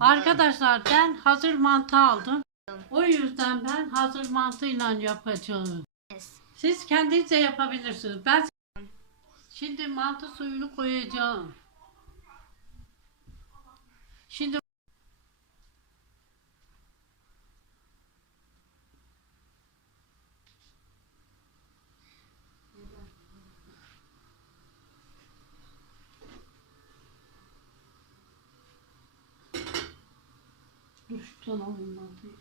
Arkadaşlar ben hazır mantı aldım. O yüzden ben hazır mantıyla yapacağım. Siz kendiniz de yapabilirsiniz. Ben şimdi mantı suyunu koyacağım. Şimdi Alayım mantıyı.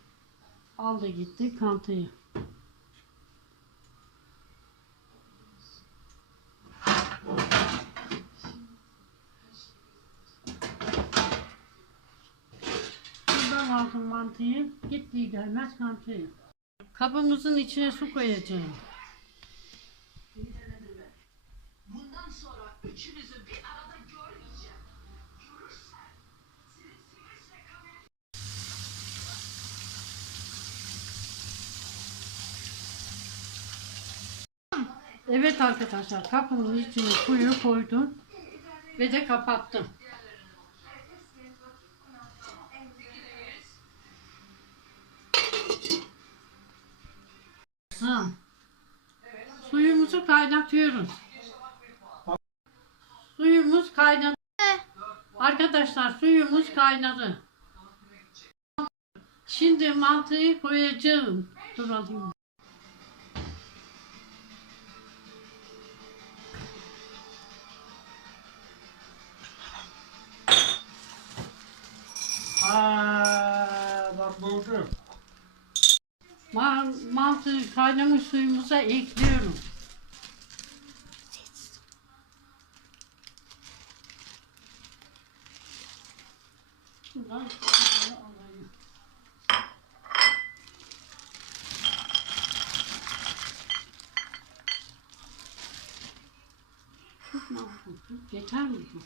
Aldı gitti kantayı. Buradan aldım mantıyı. Gittiği gelmez kantayı. Kabımızın içine su koyacağım. Bundan sonra üçünüzü Evet arkadaşlar kapının içine suyu koydum. Ve de kapattım. Ha. Suyumuzu kaynatıyoruz. Suyumuz kaynadı. Arkadaşlar suyumuz kaynadı. Şimdi mantıyı koyacağım. Dur alayım. Ma mantı kaynamış suyumuza ekliyorum. Şuradan? Yeter mi bu?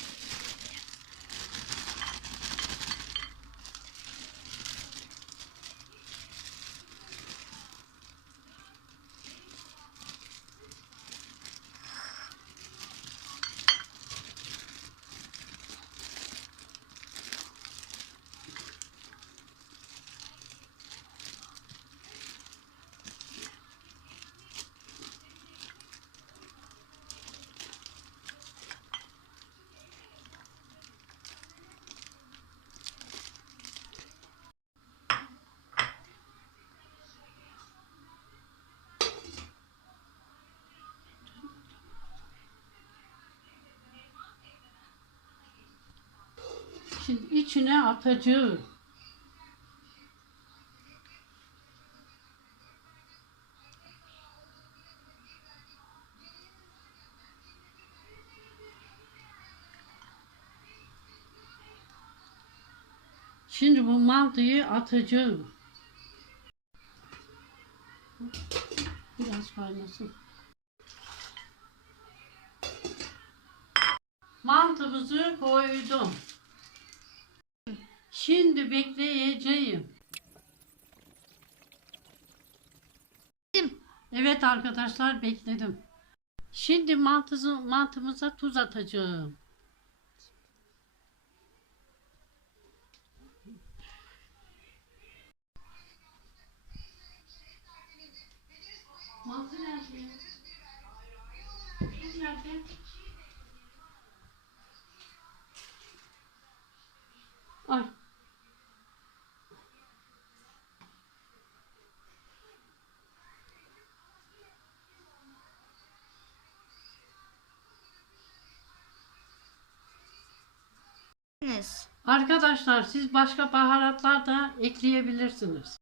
Şimdi içine atacağım. Şimdi bu mantıyı atacağım. Biraz kaynasın. Mantımızı koydum. Şimdi bekleyeceğim. Evet arkadaşlar bekledim. Şimdi mantısı, mantımıza tuz atacağım. Mantı nerede? Tuz nerede? Arkadaşlar siz başka baharatlar da ekleyebilirsiniz.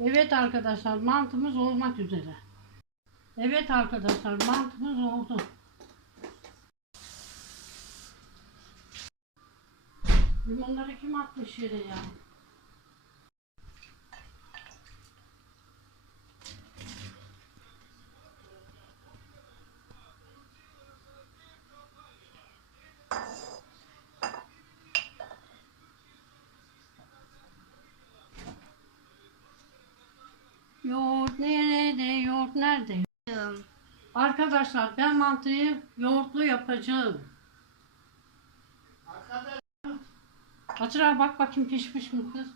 Evet arkadaşlar mantımız olmak üzere. Evet arkadaşlar mantımız oldu. Limonları kim atmış yere ya? Yoğurt nerede yoğurt? nerede? Arkadaşlar ben mantıyı yoğurtlu yapacağım. Arkadaş Açır abi bak bakayım pişmiş mi kız?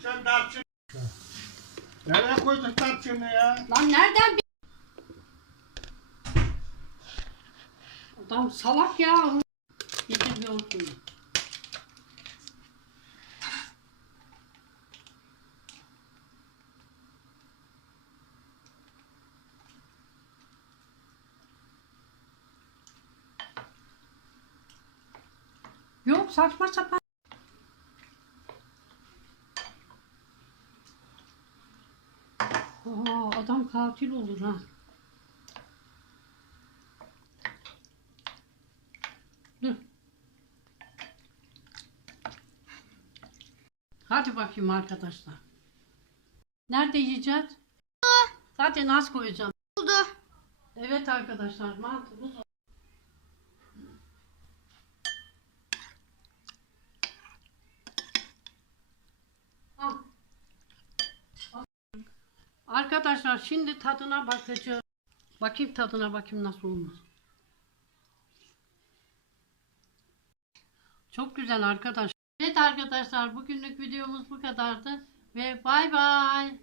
Yüksel tarçın. Nereye koyduk tarçını ya? Lan nereden bi- Adam salak ya. Getir yoğurtunu. Yok saçma sapan. Aa, adam katil olur ha. Dur. Hadi bakayım arkadaşlar. Nerede yiyeceğiz? Zaten az koyacağım. Oldu. Evet arkadaşlar mantımız Arkadaşlar şimdi tadına bakacağız. Bakayım tadına bakayım nasıl olmuş. Çok güzel arkadaşlar. Evet arkadaşlar bugünlük videomuz bu kadardı. Ve bay bay.